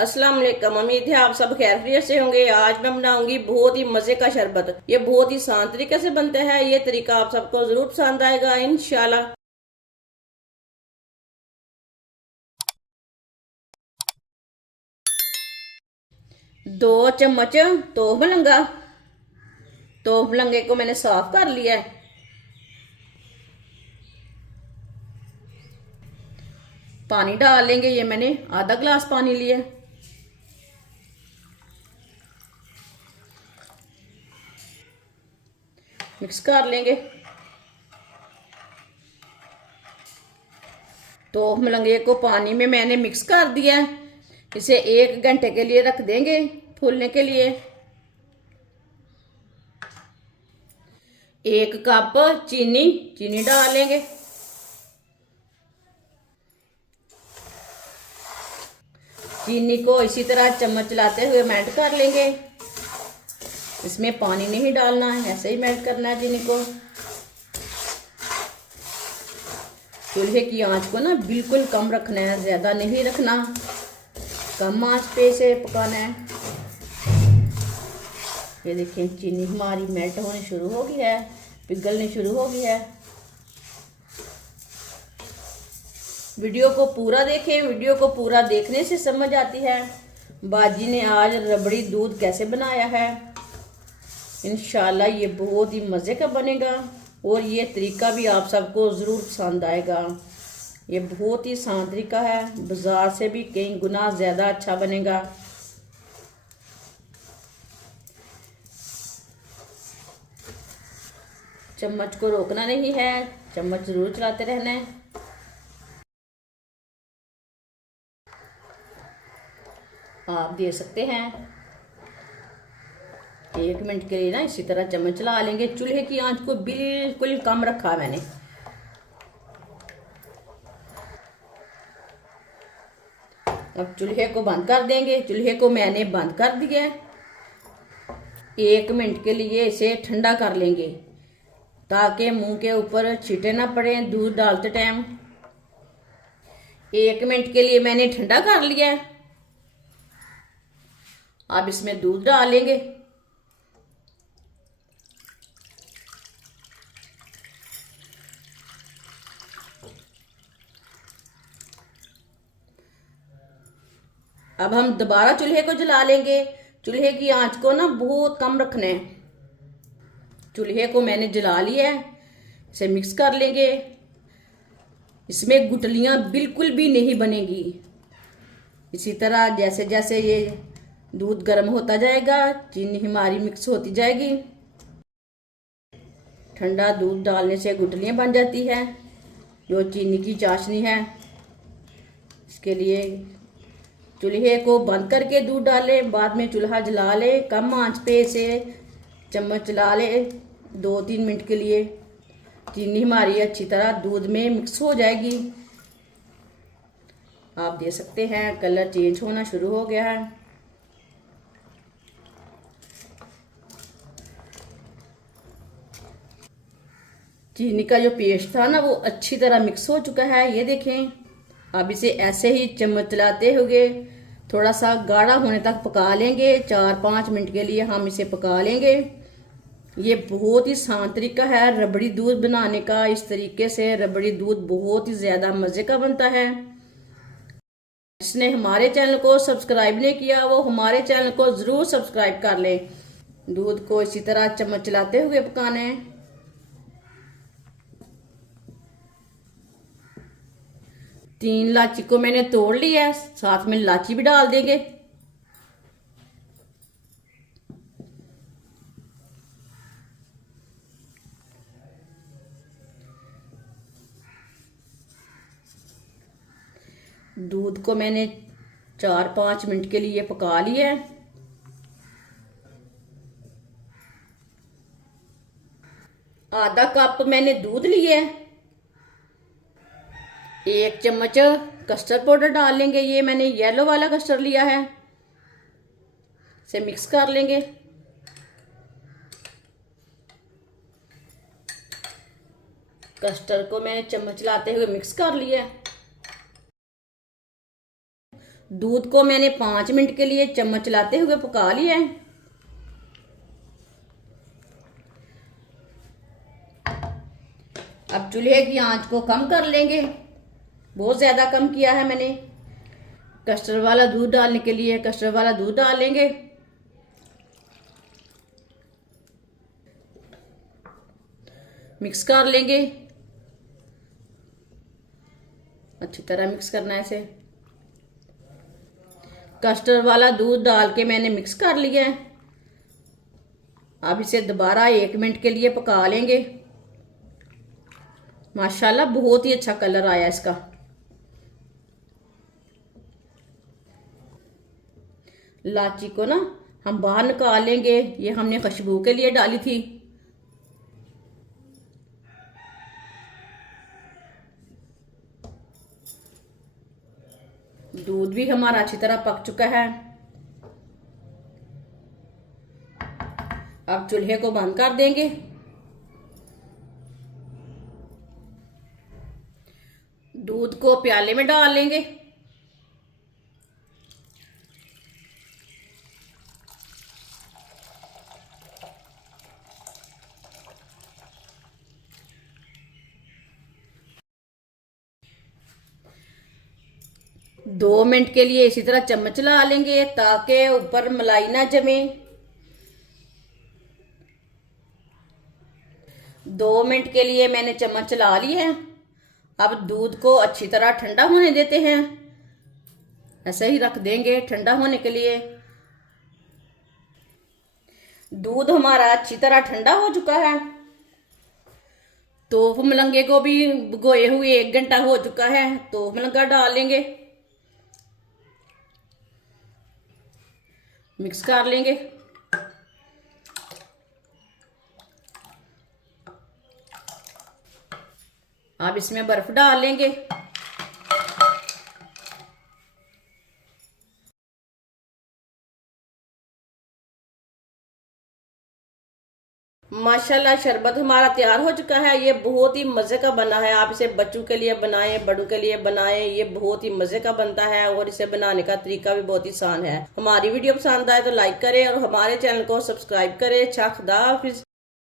अस्सलाम वालेकुम। उम्मीद है आप सब खैरियत से होंगे। आज मैं बनाऊंगी बहुत ही मजे का शरबत। ये बहुत ही आसान तरीके से बनता है। ये तरीका आप सबको जरूर पसंद आएगा इंशाल्लाह। 2 चम्मच तोफ मलंगा। तोफ मलंगे को मैंने साफ कर लिया है। पानी डाल लेंगे। ये मैंने आधा गिलास पानी लिया है। मिक्स कर लेंगे। तो मलंगे को पानी में मैंने मिक्स कर दिया है। इसे 1 घंटे के लिए रख देंगे फूलने के लिए। 1 कप चीनी चीनी डाल लेंगे। चीनी को इसी तरह चम्मच चलाते हुए मेल्ट कर लेंगे। इसमें पानी नहीं डालना है, ऐसे ही मेल्ट करना है चीनी को। चूल्हे की आंच को ना बिल्कुल कम रखना है, ज्यादा नहीं रखना, कम आंच पे इसे पकाना है। ये देखिए चीनी हमारी मेल्ट होनी शुरू हो गई है, पिघलनी शुरू हो गई है। वीडियो को पूरा देखें। वीडियो को पूरा देखने से समझ आती है बाजी ने आज रबड़ी दूध कैसे बनाया है। इंशाल्लाह ये बहुत ही मज़े का बनेगा और ये तरीका भी आप सबको ज़रूर पसंद आएगा। ये बहुत ही आसान तरीका है, बाज़ार से भी कई गुना ज़्यादा अच्छा बनेगा। चम्मच को रोकना नहीं है, चम्मच ज़रूर चलाते रहना है। आप दे सकते हैं 1 मिनट के लिए ना इसी तरह चम्मच चला लेंगे। चूल्हे की आंच को बिल्कुल कम रखा मैंने। अब चूल्हे को बंद कर देंगे। चूल्हे को मैंने बंद कर दिया है। 1 मिनट के लिए इसे ठंडा कर लेंगे ताकि मुंह के ऊपर छींटे ना पड़े दूध डालते टाइम। 1 मिनट के लिए मैंने ठंडा कर लिया है। अब इसमें दूध डालेंगे। अब हम दोबारा चूल्हे को जला लेंगे। चूल्हे की आंच को ना बहुत कम रखना है। चूल्हे को मैंने जला लिया है। इसे मिक्स कर लेंगे। इसमें गुठलियां बिल्कुल भी नहीं बनेगी। इसी तरह जैसे जैसे ये दूध गर्म होता जाएगा चीनी हमारी मिक्स होती जाएगी। ठंडा दूध डालने से गुठलियां बन जाती है जो चीनी की चाशनी है। इसके लिए चूल्हे को बंद करके दूध डालें, बाद में चूल्हा जला लें, कम आंच पे इसे चम्मच चला लें 2-3 मिनट के लिए। चीनी हमारी अच्छी तरह दूध में मिक्स हो जाएगी। आप देख सकते हैं कलर चेंज होना शुरू हो गया है। चीनी का जो पेस्ट था ना वो अच्छी तरह मिक्स हो चुका है, ये देखें। अब इसे ऐसे ही चम्मच चलाते हुए थोड़ा सा गाढ़ा होने तक पका लेंगे। 4-5 मिनट के लिए हम इसे पका लेंगे। ये बहुत ही आसान तरीका है रबड़ी दूध बनाने का। इस तरीके से रबड़ी दूध बहुत ही ज्यादा मजे का बनता है। जिसने हमारे चैनल को सब्सक्राइब नहीं किया वो हमारे चैनल को जरूर सब्सक्राइब कर ले। दूध को इसी तरह चम्मच चलाते हुए पकाना है। 3 इलायची को मैंने तोड़ लिया है, साथ में इलायची भी डाल देंगे। दूध को मैंने 4-5 मिनट के लिए पका लिया है। आधा कप मैंने दूध लिया है। 1 चम्मच कस्टर्ड पाउडर डाल लेंगे। ये मैंने येलो वाला कस्टर्ड लिया है। इसे मिक्स कर लेंगे। कस्टर्ड को मैंने चम्मच चलाते हुए मिक्स कर लिया है। दूध को मैंने 5 मिनट के लिए चम्मच चलाते हुए पका लिया है। अब चूल्हे की आंच को कम कर लेंगे, बहुत ज्यादा कम किया है मैंने। कस्टर्ड वाला दूध डालने के लिए कस्टर्ड वाला दूध डाल लेंगे। मिक्स कर लेंगे, अच्छी तरह मिक्स करना है इसे। कस्टर्ड वाला दूध डाल के मैंने मिक्स कर लिया है। अब इसे दोबारा 1 मिनट के लिए पका लेंगे। माशाल्लाह बहुत ही अच्छा कलर आया इसका। इलायची को ना हम बाहर निकाल लेंगे, ये हमने खुशबू के लिए डाली थी। दूध भी हमारा अच्छी तरह पक चुका है। अब चूल्हे को बंद कर देंगे। दूध को प्याले में डाल लेंगे। दो मिनट के लिए इसी तरह चम्मच चला लेंगे ताकि ऊपर मलाई ना जमे। 2 मिनट के लिए मैंने चम्मच चला ली है। अब दूध को अच्छी तरह ठंडा होने देते हैं, ऐसे ही रख देंगे ठंडा होने के लिए। दूध हमारा अच्छी तरह ठंडा हो चुका है। तो मलंगे को भी भिगोए हुए 1 घंटा हो चुका है, तो मलंगा डाल लेंगे, मिक्स कर लेंगे। अब इसमें बर्फ डाल लेंगे। माशाल्लाह शरबत हमारा तैयार हो चुका है। ये बहुत ही मजे का बना है। आप इसे बच्चों के लिए बनाएं, बड़ों के लिए बनाएं, ये बहुत ही मजे का बनता है और इसे बनाने का तरीका भी बहुत ही आसान है। हमारी वीडियो पसंद आए तो लाइक करें और हमारे चैनल को सब्सक्राइब करें। अच्छा खुदा हाफिज।